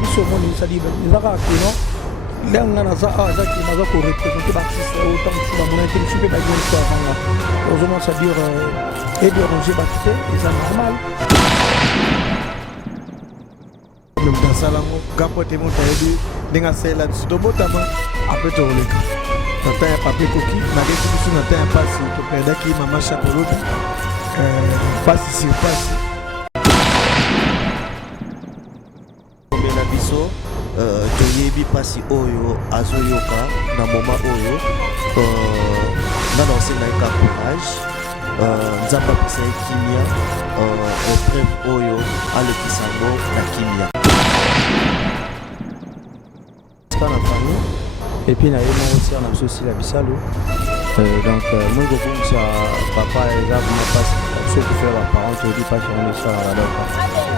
biso moni sali ezaka kino lenga na za azaki na za ko représenter l'artiste autant que la monnaie qui super bien ça avant heureusement ça dure et de ranger batté et ça normal même dans ça là capoter mon taïdi ninga sela to botama après to leka tata ya papier coquille na geti biso na ta passe to perdre ki mama chapolobi passe sur passe na biso toyebi pasi oyo azoyoka na moma oyo nana osenga eka courage nzambe apesa ye kimia epreuve oyo alekisango na kimia na famille et puis na ye moko tia na biso osila bisalo donc moi kokumisa papa eza vraiment mpasi biso kofela baparent toyebi mpasi yango esala na badoka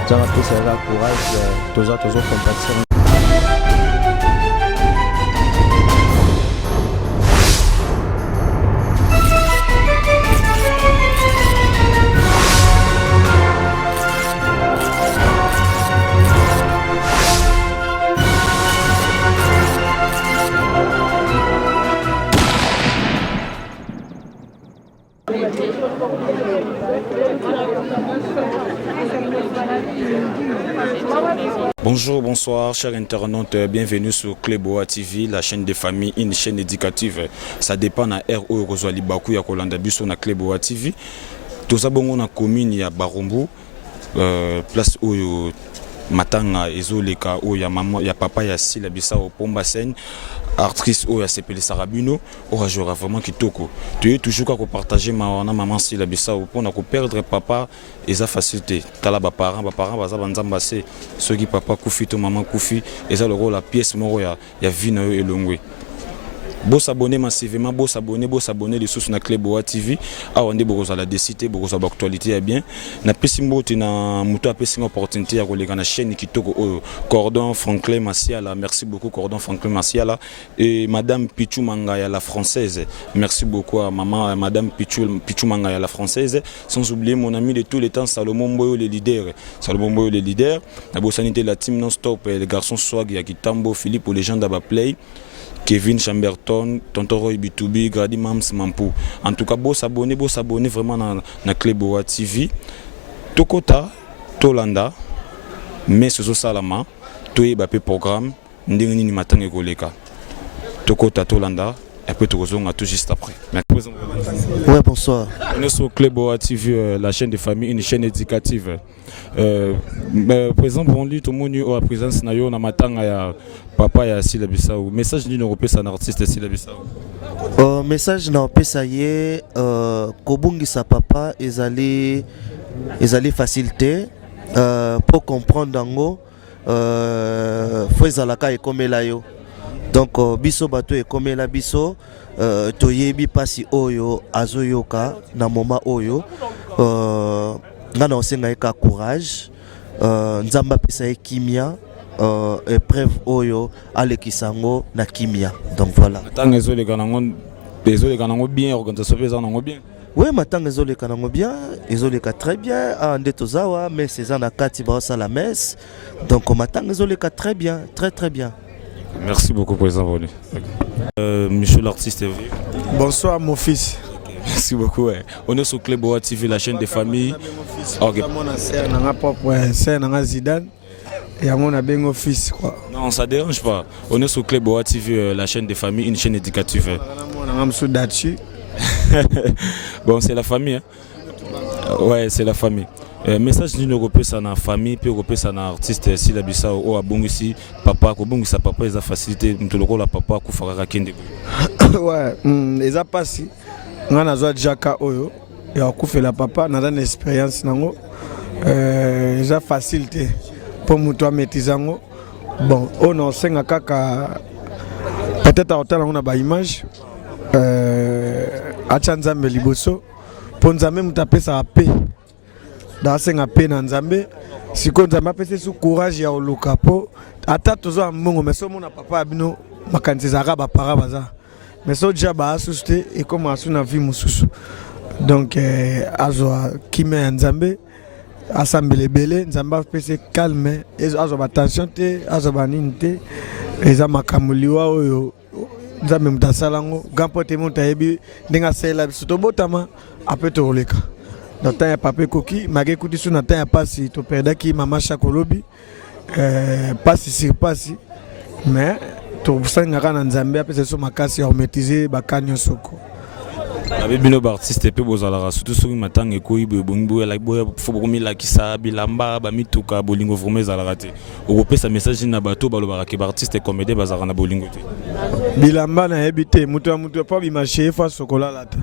nzambe apesa eza courage tozocompatir. Bonjour, bonsoir, chers internautes, bienvenue sur Cléboa TV, la chaîne des familles, une chaîne éducative. Ça dépend de RO Roswali Bakou ya Kolanda Biso na Cléboa TV. Tout ça bon on a commune ya Barumbu, place où Matanga ezoleka où ya maman ya papa ya Sila Bisa au Pomba Sen. Actrice ou ya sepeli Sarabino aura joué vraiment kitoko. Tu es toujours à partager ma maman si la bisa ou pour na ko perdre papa et sa facilité. Tala ba parents baza banzamba c'est ceux qui papa kufi to maman kufi et ça le rôle la pièce moro ya vina et longwe. Beau s'abonner massivement, beau s'abonner les sources na Cléboa TV. Ah on est beaucoup à la décité, beaucoup à l'actualité est bien. Na pesimbo tina muto apesi opportunité ya kolega na chaîne kitoko Cordon Franklin Massiala. Merci beaucoup Cordon Franklin Massiala et madame Pichou Mangaya la française. Merci beaucoup à maman madame Pichou Mangaya la française. Sans oublier mon ami de tous les temps Salomon Boyo le leader. Salomon Boyo le leader. La bosanité la team non stop les garçons swag ya Kitambo Philippe les gens d'Aba Play. Kevin Chamberton, Tonton Roy B2B, Grady Mams Mampou. En tout cas, beau s'abonner vraiment na Cléboa TV. Tokota, Tolanda, mais ce salama, Toye Bapé programme, Ndingini ni Matange Goleka. Tokota, Tolanda, et puis Tokozonga tout juste après. Ouais, bonsoir. On est sur Cléboa TV, la chaîne des familles, une chaîne éducative. Par exemple, on lit tout le monde à présence na matanga ya papa ya Sila Bissau. Message ni européen ça artiste Sila Bissau. Message na opesa ye kobungisa papa ezali facilité pour comprendre dango faut ezalaka ekomela yo. Donc biso bato ekomela biso toyebi pasi oyo azoyoka na moma oyo ngana osenga eka courage nzamba apesa ye kimia épreuve oyo alekisango na kimia. Donc voilà. Matanga ezoleka nango bien organisation pesa nango bien. Oui, matanga ezoleka nango bien, ezoleka très bien ande tozawa mais c'est na kati ba la messe. Donc matanga ezoleka très bien, très bien. Merci beaucoup pour les abonnés. Monsieur l'artiste est venu. Bonsoir mon fils. Merci beaucoup. Ouais. On est sur Cléboa TV, la chaîne des familles. Ok. Zidane. Et à mon abengo fils quoi. Non, ça dérange pas. On est sur Cléboa TV, la chaîne des familles, une chaîne éducative. Bon, c'est la famille. Hein? Ouais, c'est la famille. Message d'une européenne ça na famille puis européenne ça na artiste si la bisa ou abongisi papa ko bongisa papa ils a facilité mtoloko la papa ku fara kende. Ouais, ils a passé ngana zo jaka oyo ya ku fait la papa na une expérience nango ils a facilité pour muto metizango. Bon, on en senga kaka peut-être à hôtel on a ba image acha nzambe liboso pour nzambe mutape ça paix. Dans senga paix na nzambe siko nzambe apese su courage ya oluka po ata tozo ambongo mais so mona papa abino makanzi zaka ba para baza mais so déjà ba asuste et comme asu na vie mususu donc azo kime ya nzambe assemblée belé nzamba pese calme azo ba tension te azo ba nini te eza makamuliwa oyo nzambe mutasalango gampote mutayebi ndinga sela biso botama ape to oleka dans temps ya papa koki mage kuti suna temps ya pasi to perdaki mama chakolobi pasi sur pasi mais to sangaka na nzambe apesa so makasi ya maîtriser bakanyo soko abe bino ba artiste pe bozala surtout soki matanga ekoyi bongo la boya fo bokomi la kisa bilamba ba mituka bolingo vraiment ezala te okopesa message na bato balobaka ke ba artiste comédie bazala na bolingo te bilamba na ebité muto pa bimache fa sokola lata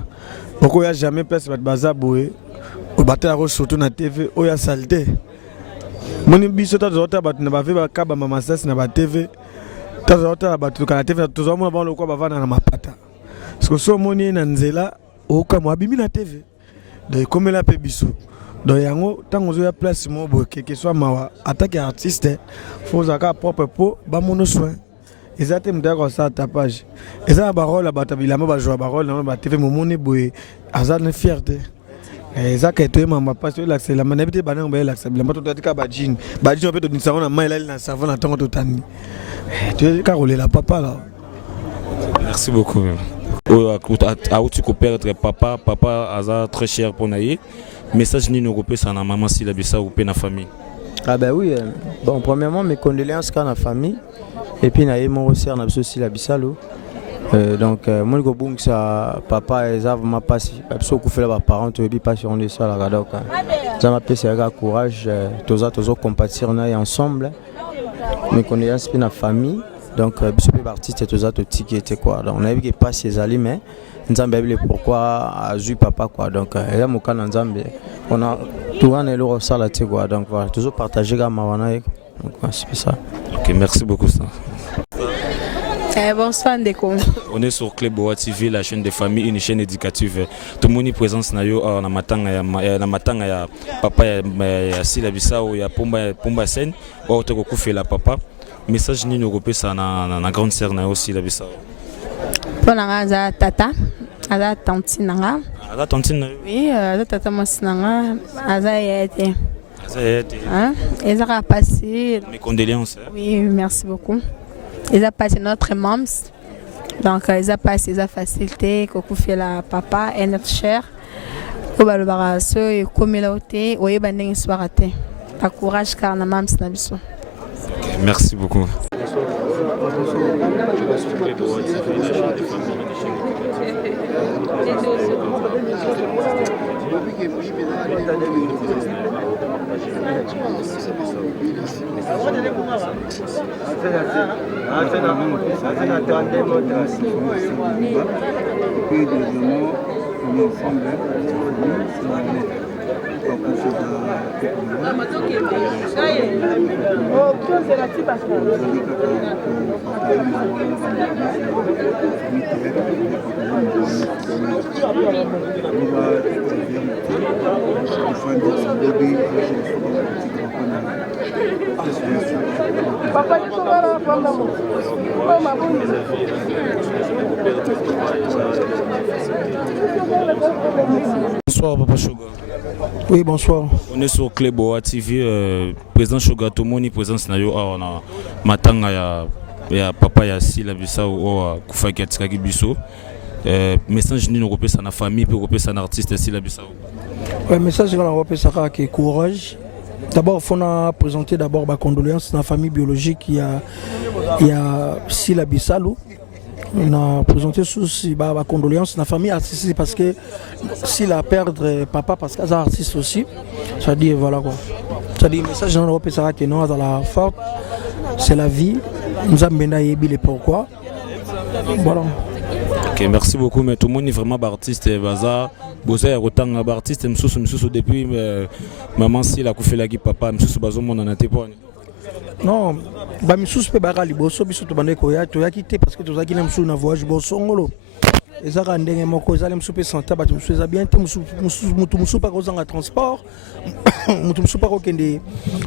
boko ya jamais place bat bazaboe obatela ko surtout na TV oya salte moni biso ta zota bat na bave ba kaba mama sas na ba TV ta zota bat na TV to zo mona ba lokwa bavana na mapata. Parce que so moni na nzela okamwa abimi na TV donc komela pe biso donc yango tango zo ya place mo bo que soit mawa attaque artiste faut zaka propre po ba mono soin ezate mdaka ko sa tapage eza ba rôle ba tabilama ba jouer ba rôle na ba TV mo moni boye azana fierté ezaka to mama parce que l'accès la manabité bana ngba l'accès la mato tika ba jean peut to nisanga na mai la na savon na tango to tani tu ka rouler la papa là. Merci beaucoup. Tu peux perdre papa aza très cher pour naïe message ni européen ça na maman si la bisa ou na famille. Ah ben oui, bon premièrement mes condoléances à la famille et puis naïe mon resserre na aussi la bisalo. Donc moi go bung ça papa et ça m'a passé absolument coup fait la parents et puis pas sur on est ça la donc ça m'a fait ça courage tous compatir on ensemble mes condoléances à la famille. Donc, je suis parti de tout ça, tout ticket quoi. Donc, on a vu qu'il passe ses alliés, mais nous avons vu pourquoi a joué papa quoi. Donc, il y a mon cas dans Zambie. On a tout un élo ça là quoi. Donc, voilà, toujours partager avec Mawana. Donc, c'est ça. Ok, merci beaucoup ça. Bonsoir Ndeko. On est sur Club Boa TV, la chaîne des familles, une chaîne éducative. Tout le monde est présent na matanga ya papa ya Sila Bissau ya Pumba Sen. Ou te ko fait la papa. Message ni européen ça na grande sœur na aussi la Bissau. Pour la tata, ala tante nanga. Ala tante na. Oui, ala tata mosnanga, ala yete. Ala yete. Hein? Et ça a passé. Mes condoléances. Oui, merci beaucoup. Ils ont passé notre mams. Donc ils ont passé les facilités que fait la papa et notre cher. Ko ba le baraso et comme il a été, oye bandeng soirate. Ta courage car na mams na biso. Merci beaucoup. Bonsoir Papa Sugar. Oui, bonsoir. On est sur Club Boa TV, président Sugar Tomoni, présence na yo on a matanga ya papa ya Sila Bissau o kufaki atikaki biso. Message ni européen ça na famille puis européen ça na artiste Sila Bissau. Ouais, message là européen ça qui courage. D'abord, il faut présenter d'abord ma condoléance dans la famille biologique. Il y a Sila Bissau. On a présenté aussi ma condoléance dans la famille artistique parce que s'il a perdre papa parce qu'il est artiste aussi, ça dit voilà quoi. Ça dit message dans l'Europe ça que non dans la forte, c'est la vie. Nous avons bien établi pourquoi. Voilà. Ok, merci beaucoup. Mais tout le monde est vraiment artiste. Baza, Bosa, autant d'artistes. Msoussou depuis maman si la koufé la papa, Msoussou bazo mon en a été point. Non, ba misusu pe bakali boso biso to bande ko ya to yakite parce que to zakina msusu na voyage boso ngolo. Ezaka ndenge moko ezale msusu pe santa ba msusu za bien te msusu pa ko zanga transport. Msusu pa ko kende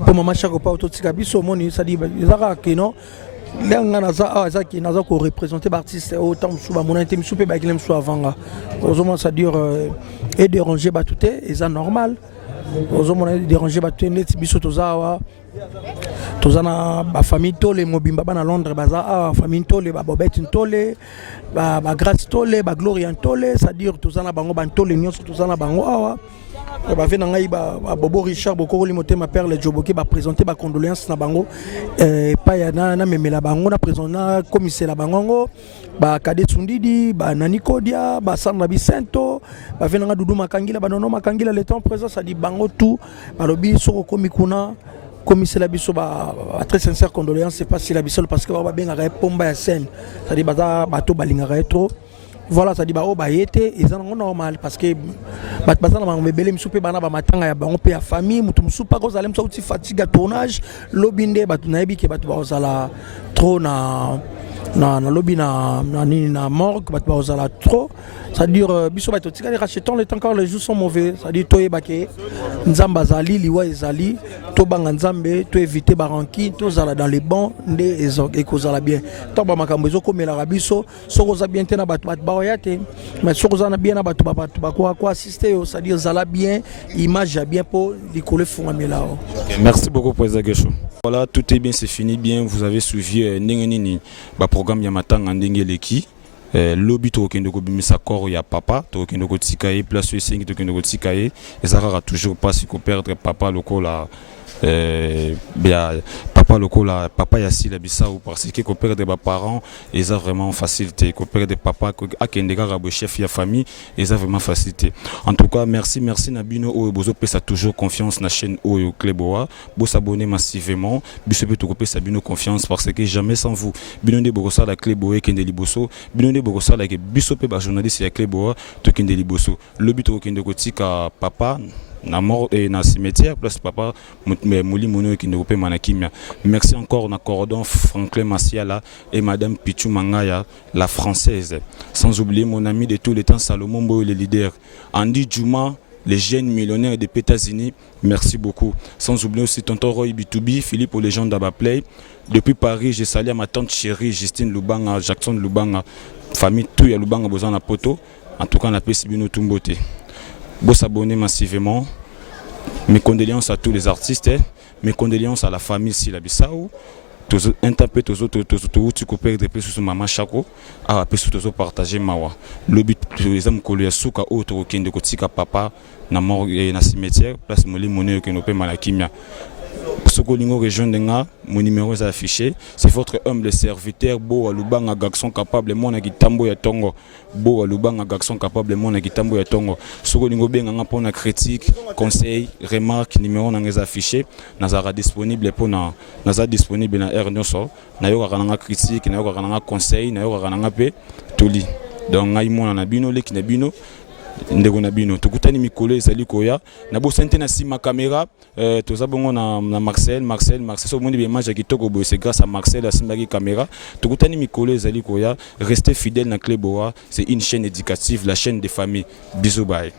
po mama chako pa to tika biso moni ça dit ezaka ke non. Lenga naza ezaki naza ko représenter artiste autant msusu ba mona te msusu pe ba kile msusu avanga. Heureusement ça dure et déranger ba tout est ça normal. ozomona déranger bato neti biso toza awa toza na bafamille tole mobimba bana Londres baza awa famille tole babobete ntole bagrace tole bagloria ntole c'est-à-dire toza na bango bantole nyonso toza na bango awa bave na ngai bobo Richard bokokoli motema père le joboki baprésente bacondoléance na bango epai na memela bango na présent na commissaire bango ngo bakade Sundidi banani Kodia basandra Bicento bave na nga Dudu Makangila banono Makangila le temps présent ça dit bango tout balobi soko komi kuna commissaire la biso très sincère condoléance c'est pas si la biso parce que ba benga ka pomba ya scène ça dit bato balinga ka trop voilà ça dit ba o ba yete ezana normal parce que bazana ba mebele msupe bana ba matanga ya bango pe ya famille mutu msupa ko zalem sauti fatigue à tournage lobinde batu na yebi ke batu ba ozala trop na lobby na morgue batu ba ozala trop c'est-à-dire biso bato tika les rachetons le temps quand les jours sont mauvais c'est-à-dire to yebake nzamba zali liwa ezali to banga nzambe to éviter baranki to zala dans les bons nde ekozala bien to ba makambo ezokomela rabiso soko za bien tena bato baoyate mais soko za na bien na bato ko assister c'est-à-dire zala bien image bien pour likole funga melao. Merci beaucoup Président Gesho. Voilà, tout est bien, c'est fini bien, vous avez suivi Nengenini ba programme Yamatanga Ndengeleki. Lobby tokende ko bimisa corps ya papa tokende ko tikaye place 5 tokende ko tikaye ezara toujours pas si ko perdre papa lokola bien papa lokola papa ya sila bisau parce que ko perdre ba parents eza vraiment facilité ko perdre papa akende ka rabo chef ya famille eza vraiment facilité. En tout cas merci Nabino o bozo pesa toujours confiance na chaîne o Kleboa bo s'abonner massivement biso pe to pesa bino confiance parce que jamais sans vous bino de bokosa la Kleboa kende liboso bino de bokosa la ke biso pe ba journaliste ya Kleboa to kende liboso le but to kende ko tika papa na mort et na cimetière place papa Mouli Mono qui nous paie manakimia. Merci encore na cordon Franklin Massiala et madame Pichou Mangaya la française, sans oublier mon ami de tous les temps Salomon Boy le leader, Andy Djouma les jeunes millionnaires des États-Unis, merci beaucoup. Sans oublier aussi tonton Roy B2B, Philippe aux légendes d'Abaplay. Depuis Paris, j'ai salué à ma tante chérie Justine Lubanga, Jackson Lubanga, famille tout ya Lubanga besoin na poto. En tout cas, on a pu Sibino Tumbote. Vous s'abonner massivement. Mes condoléances à tous les artistes, mes condoléances à la famille Sila Bissau. Un tapé tous autres tu coupes des sur maman Chako a pesu tous partager mawa. Le but les hommes collés suka autre qui de kotika papa na mort et na cimetière place Mouli Moné que nous paie malakimia. Sokolingo région denga mon numéro est affiché, c'est votre humble serviteur Bo Alubanga garçon capable mon agitambo ya tongo Bo Alubanga garçon capable mon agitambo ya tongo Sokolingo benga ngapona critique conseil remarque numéro na affiché nazara disponible pour naza disponible na air nyonso na yo kana critique na yo kana conseil na yo kana pe toli donc ngai mona na bino leki na bino ndeko na bino tukutani mikolo ezali koya na bo sente na sima caméra toza bongo na Marcel so moni image kitoko bo c'est grâce à Marcel a simbaki caméra tukutani mikolo ezali koya restez fidèles na Kleboa, c'est une chaîne éducative, la chaîne des familles. Bisous bye.